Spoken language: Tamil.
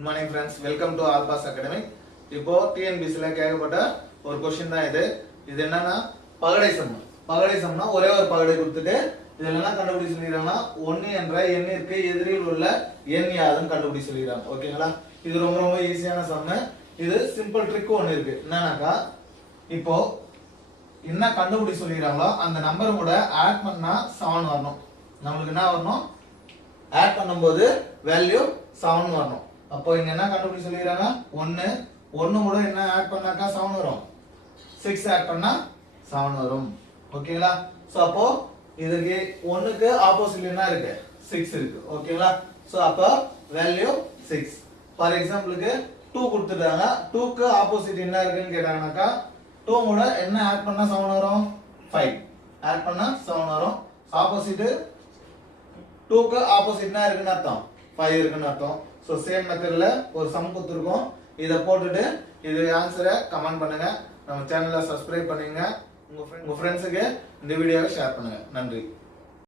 Good morning friends, welcome to All Pass Academy. இப்போ TNPSC ல கேட்கப்பட்ட ஒரு क्वेश्चन தான் இது. இது என்னன்னா பகடை சம். பகடை சம்னா ஒரே ஒரு பகடை கொடுத்துட்டு இதெல்லாம் என்ன கண்டுபிடி சொல்லிறாங்கன்னா 1 என்ற எண்ணிற்கு எதிரில் உள்ள எண் யாதுன்னு கண்டுபிடி சொல்லிறாங்க. ஓகேங்களா? இது ரொம்ப ரொம்ப ஈஸியான சம். இது சிம்பிள் ட்ரிக் ஒன்னு இருக்கு. என்னன்னாக்கா இப்போ என்ன கண்டுபிடி சொல்லிறாங்களோ அந்த நம்பர் கூட ஆட் பண்ணா 7 வரணும். நமக்கு என்ன வரணும்? ஆட் பண்ணும்போது வேல்யூ 7 வரணும். அப்போ இங்க என்ன கண்டுபிடி சொல்லிறாங்க? 1 கூட என்ன ஆட் பண்ணாக்கா 7 வரும். 6 ஆட் பண்ணா 7 வரும். ஓகேங்களா? சோ அப்போ இதுக்கு 1 க்கு ஆப்போசிட்ல என்ன இருக்கு? 6 இருக்கு. ஓகேங்களா? சோ அப்போ வேல்யூ 6. ஃபார் எக்ஸாம்பிளுக்கு 2 கொடுத்துட்டாங்க. 2 க்கு ஆப்போசிட் என்ன இருக்குன்னு கேட்டாங்கனாக்கா 2 கூட என்ன ஆட் பண்ணா 7 வரும்? 5 ஆட் பண்ணா 7 வரும். ஆப்போசிட் 2 க்கு ஆப்போசிட் என்ன இருக்குன்னு அர்த்தம்? 5 இருக்குன்னு அர்த்தம். சோ சேம் மெத்தட்ல ஒரு சம் கொடுத்திருக்கோம். இத போட்டுட்டு இது ஆன்சரை கமெண்ட் பண்ணுங்க. நம்ம சேனலை சப்ஸ்கிரைப் பண்ணுங்க. உங்க ஃப்ரெண்ட்ஸ்க்கு இந்த வீடியோவை ஷேர் பண்ணுங்க. நன்றி.